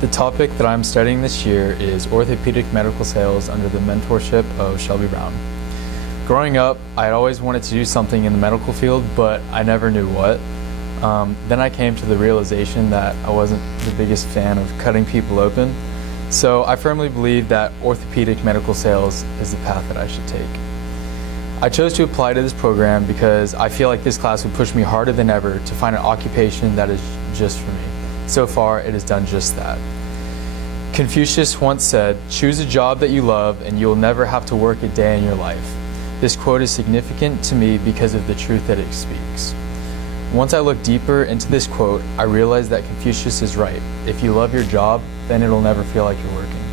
The topic that I'm studying this year is orthopedic medical sales under the mentorship of Shelby Brown. Growing up, I had always wanted to do something in the medical field, but I never knew what. Then I came to the realization that I wasn't the biggest fan of cutting people open, so I firmly believe that orthopedic medical sales is the path that I should take. I chose to apply to this program because I feel like this class would push me harder than ever to find an occupation that is just for me. So far, it has done just that. Confucius once said, "Choose a job that you love and you'll never have to work a day in your life." This quote is significant to me because of the truth that it speaks. Once I looked deeper into this quote, I realized that Confucius is right. If you love your job, then it'll never feel like you're working,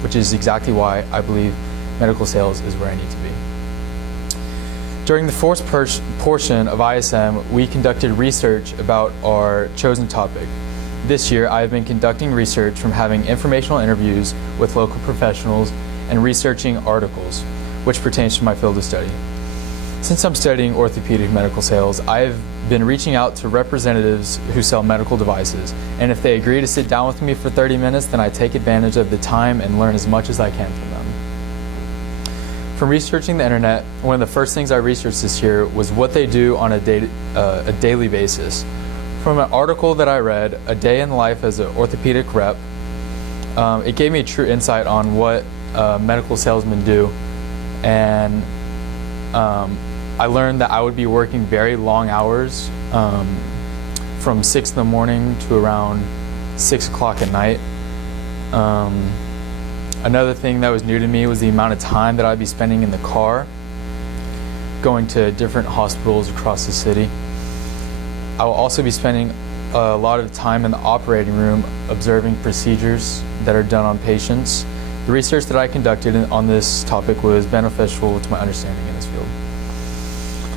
which is exactly why I believe medical sales is where I need to be. During the fourth portion of ISM, we conducted research about our chosen topic. This year, I have been conducting research from having informational interviews with local professionals and researching articles, which pertains to my field of study. Since I'm studying orthopedic medical sales, I have been reaching out to representatives who sell medical devices, and if they agree to sit down with me for 30 minutes, then I take advantage of the time and learn as much as I can from them. From researching the internet, one of the first things I researched this year was what they do on a daily basis. From an article that I read, A Day in the Life as an Orthopedic Rep, it gave me a true insight on what medical salesmen do, and I learned that I would be working very long hours, from 6 in the morning to around 6 o'clock at night. Another thing that was new to me was the amount of time that I'd be spending in the car, going to different hospitals across the city. I will also be spending a lot of time in the operating room observing procedures that are done on patients. The research that I conducted on this topic was beneficial to my understanding in this field.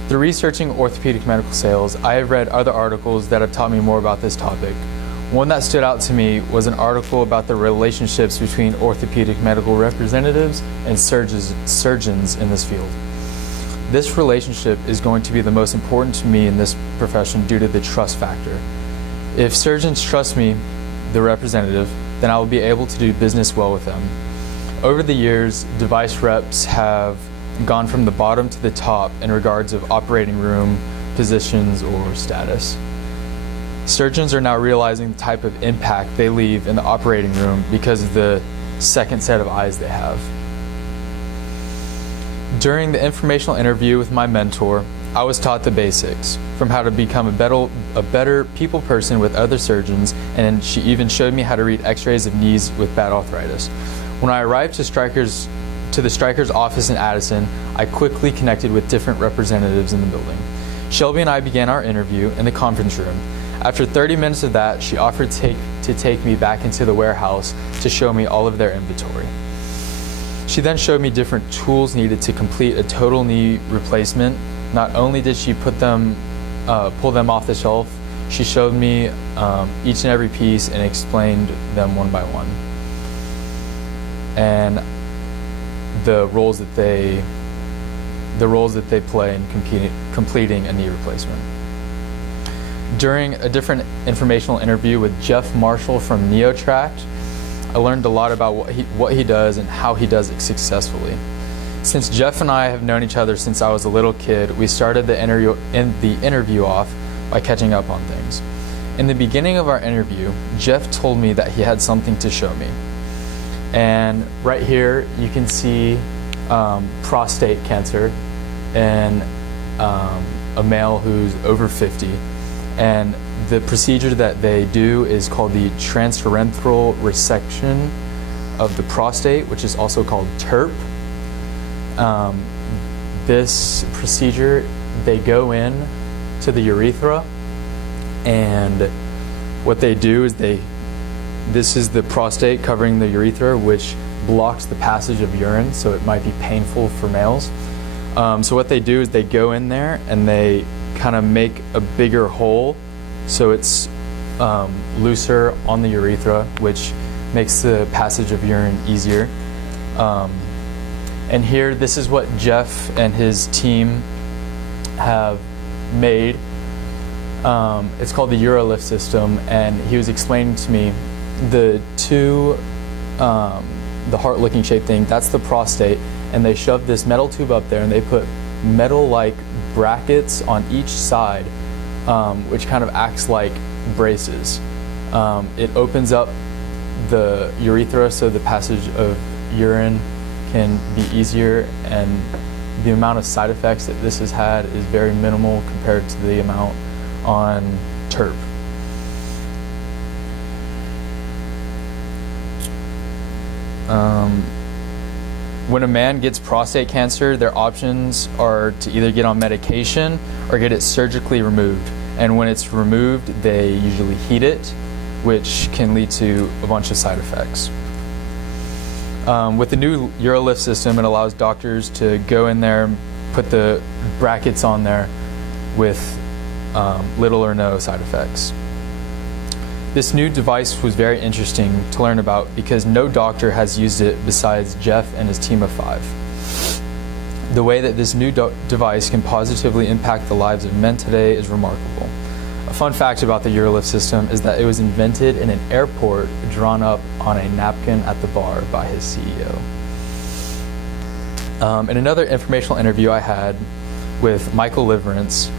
Through researching orthopedic medical sales, I have read other articles that have taught me more about this topic. One that stood out to me was an article about the relationships between orthopedic medical representatives and surgeons in this field. This relationship is going to be the most important to me in this profession due to the trust factor. If surgeons trust me, the representative, then I will be able to do business well with them. Over the years, device reps have gone from the bottom to the top in regards of operating room positions or status. Surgeons are now realizing the type of impact they leave in the operating room because of the second set of eyes they have. During the informational interview with my mentor, I was taught the basics, from how to become a better people person with other surgeons, and she even showed me how to read x-rays of knees with bad arthritis. When I arrived to the Stryker's office in Addison, I quickly connected with different representatives in the building. Shelby and I began our interview in the conference room. After 30 minutes of that, she offered to take me back into the warehouse to show me all of their inventory. She then showed me different tools needed to complete a total knee replacement. Not only did she pull them off the shelf, she showed me each and every piece and explained them one by one, and the roles that they play in completing a knee replacement. During a different informational interview with Jeff Marshall from NeoTract, I learned a lot about what he does and how he does it successfully. Since Jeff and I have known each other since I was a little kid, we started the interview off by catching up on things. In the beginning of our interview, Jeff told me that he had something to show me. And right here, you can see prostate cancer in a male who's over 50. And the procedure that they do is called the transurethral resection of the prostate, which is also called TURP. This procedure, they go in to the urethra, and what they do is this is the prostate covering the urethra, which blocks the passage of urine, so it might be painful for males. So what they do is they go in there and they kind of make a bigger hole so it's looser on the urethra, which makes the passage of urine easier. And here, this is what Jeff and his team have made. It's called the UroLift system, and he was explaining to me the heart-looking shaped thing, that's the prostate, and they shove this metal tube up there and they put metal-like brackets on each side, which kind of acts like braces. It opens up the urethra so the passage of urine can be easier, and the amount of side effects that this has had is very minimal compared to the amount on TURP. When a man gets prostate cancer, their options are to either get on medication or get it surgically removed. And when it's removed, they usually heat it, which can lead to a bunch of side effects. With the new UroLift system, it allows doctors to go in there, put the brackets on there with little or no side effects. This new device was very interesting to learn about because no doctor has used it besides Jeff and his team of 5. The way that this new device can positively impact the lives of men today is remarkable. A fun fact about the UroLift system is that it was invented in an airport drawn up on a napkin at the bar by his CEO. In another informational interview I had with Michael Liverance,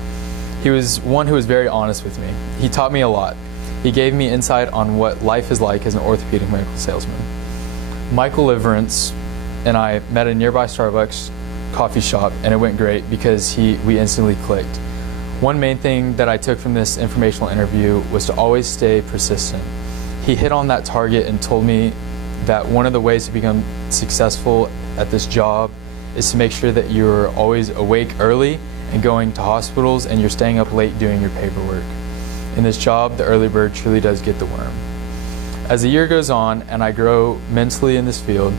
he was one who was very honest with me. He taught me a lot. He gave me insight on what life is like as an orthopedic medical salesman. Michael Liverance and I met at a nearby Starbucks coffee shop, and it went great because we instantly clicked. One main thing that I took from this informational interview was to always stay persistent. He hit on that target and told me that one of the ways to become successful at this job is to make sure that you're always awake early and going to hospitals, and you're staying up late doing your paperwork. In this job, the early bird truly does get the worm. As the year goes on and I grow mentally in this field,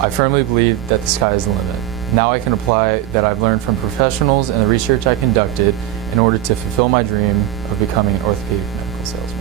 I firmly believe that the sky is the limit. Now I can apply that I've learned from professionals and the research I conducted in order to fulfill my dream of becoming an orthopedic medical salesman.